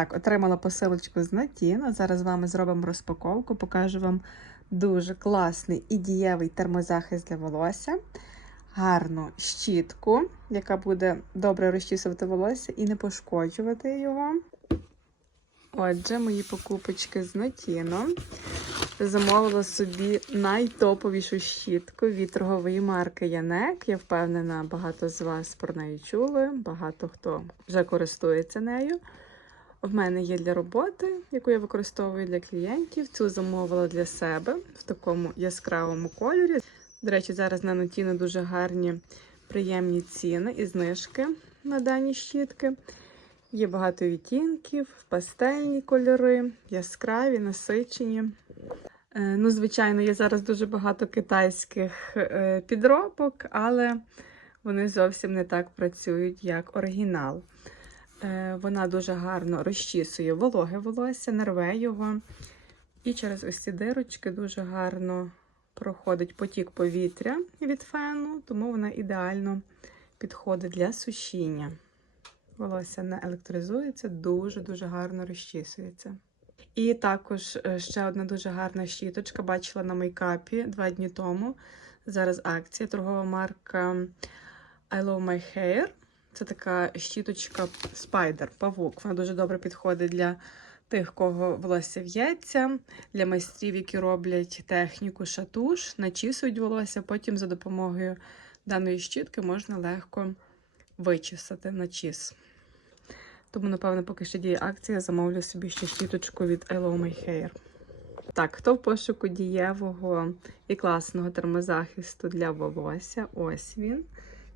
Так, отримала посилочку з Натіна. Зараз з вами зробимо розпаковку. Покажу вам дуже класний і дієвий термозахист для волосся. Гарну щітку, яка буде добре розчісувати волосся і не пошкоджувати його. Отже, мої покупочки з Натіно. Замовила собі найтоповішу щітку від торгової марки Янек. Я впевнена, багато з вас про неї чули, багато хто вже користується нею. В мене є для роботи, яку я використовую для клієнтів. Цю замовила для себе в такому яскравому кольорі. До речі, зараз на Натіно дуже гарні приємні ціни і знижки на дані щітки. Є багато відтінків, пастельні кольори, яскраві, насичені. Е, Ну, звичайно, є зараз дуже багато китайських е, підробок, але вони зовсім не так працюють, як оригінал. Е, Вона дуже гарно розчісує вологе волосся, не рве його. І через ось ці дирочки дуже гарно проходить потік повітря від фену, тому вона ідеально підходить для сушіння. Волосся не електризується, дуже-дуже гарно розчісується. І також е, ще одна дуже гарна щіточка. Бачила на мейкапі два дні тому. Зараз акція торгова марка I Love My Hair. Це така щіточка Spider, павук. Вона дуже добре підходить для тих, кого волосся в'ється, для майстрів, які роблять техніку шатуш, начісують волосся. Потім за допомогою даної щітки можна легко вичесати начіс. Тому, напевно, поки що діє акція, замовлю собі ще щіточку від Love My Hair. Так, хто в пошуку дієвого і класного термозахисту для волосся? Ось він.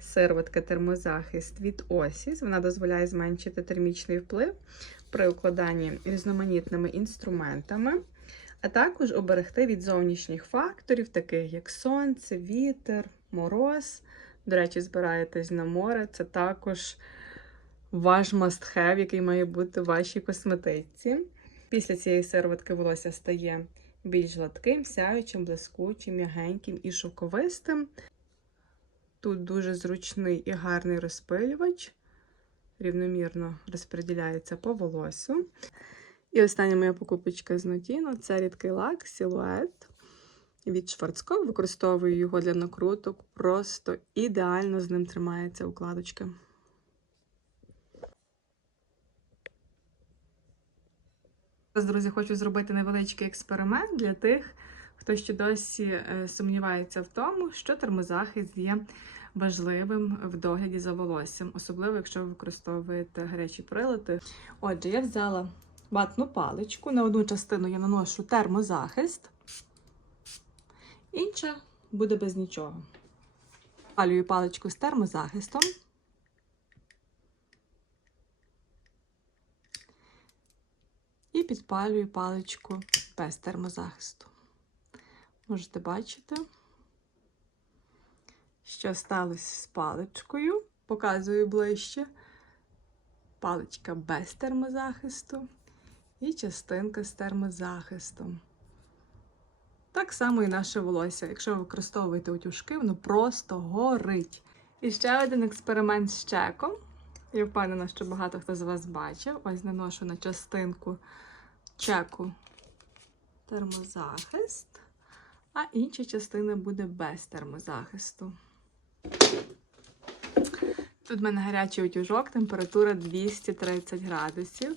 Сироватка термозахист від Осіс. Вона дозволяє зменшити термічний вплив при укладанні різноманітними інструментами, а також оберегти від зовнішніх факторів, таких як сонце, вітер, мороз. До речі, збираєтесь на море. Це також ваш must-have, який має бути в вашій косметичці. Після цієї сироватки волосся стає більш гладким, сяючим, блискучим, м'ягеньким і шовковистим. Тут дуже зручний і гарний розпилювач, рівномірно розподіляється по волосю. І остання моя покупочка з Notino – це рідкий лак Silhouette від Schwarzkopf. Використовую його для накруток. Просто ідеально з ним тримається укладочка. Друзі, хочу зробити невеличкий експеримент для тих, хто ще досі е, сумнівається в тому, що термозахист є важливим в догляді за волоссям, особливо якщо ви використовуєте гарячі прилати. Отже, я взяла ватну паличку. На одну частину я наношу термозахист, інша буде без нічого. Палюю паличку з термозахистом. І підпалюю паличку без термозахисту. Можете бачити, що сталося з паличкою. Показую ближче. Паличка без термозахисту і частинка з термозахистом. Так само і наше волосся. Якщо ви використовуєте утюжки, воно просто горить. І ще один експеримент з чеком. Я впевнена, що багато хто з вас бачив. Ось наношу на частинку чеку термозахист, а інша частина буде без термозахисту. Тут в мене гарячий утюжок, температура 230 градусів.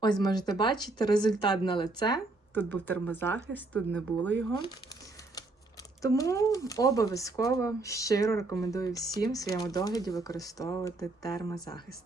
Ось можете бачити результат на лице. Тут був термозахист, тут не було його. Тому обов'язково щиро рекомендую всім в своєму догляді використовувати термозахист.